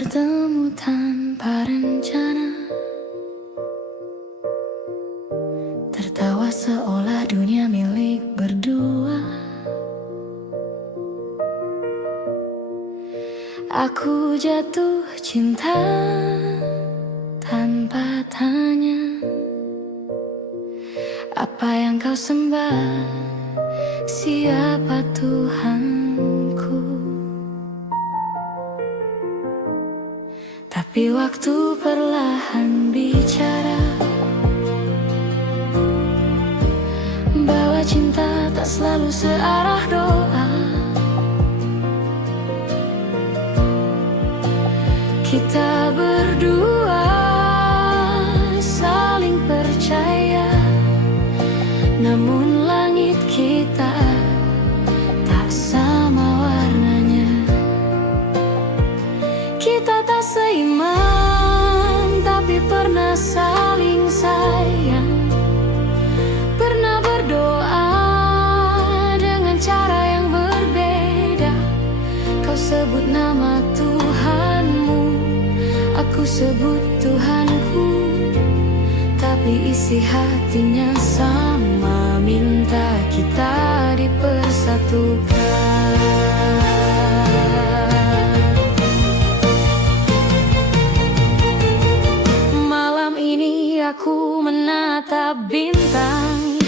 bertemu tanpa rencana, tertawa seolah dunia milik berdua. Aku jatuh cinta tanpa tanya, apa yang kau sembah, siapa Tuhanku. Tapi waktu perlahan bicara bahwa cinta tak selalu searah doa. Kita berdua saling percaya, namun langit kita tak sama warnanya. Kita tak seiman, tapi pernah saling sayang. Pernah berdoa dengan cara yang berbeda. Kau sebut nama Tuhanmu, aku sebut Tuhanku, tapi isi hatinya sama, minta kita dipersatukan. Malam ini aku menatap bintang,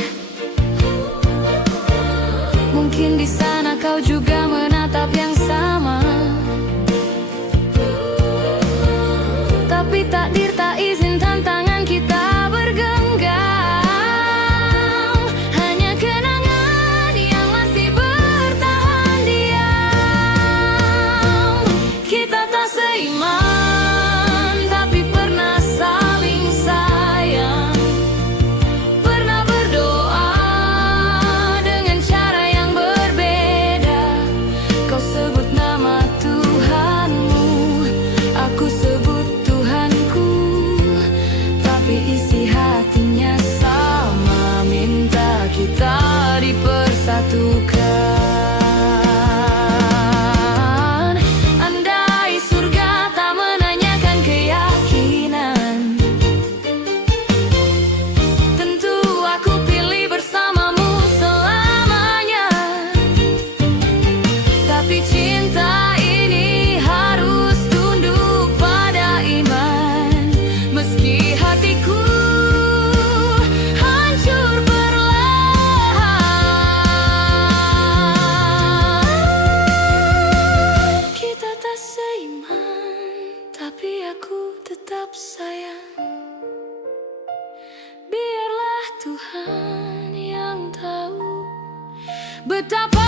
mungkin di sana kau juga menatap yang sama. Tapi takdir tak izin tantangan kita bergenggam. Hanya kenangan yang masih bertahan diam. Kita tak seiman, tapi pernah saling sayang. Pernah berdoa dengan cara yang berbeda. Kau sebut nama Tuhanmu, aku sebut isi hatinya sama, minta kita dipersatukan. Andai surga tak menanyakan keyakinan, tentu aku pilih bersamamu selamanya. Tapi cinta ini harus tunduk pada iman, meski hatiku hancur perlahan. Kita tak seiman, tapi aku tetap sayang. Biarlah Tuhan yang tahu betapa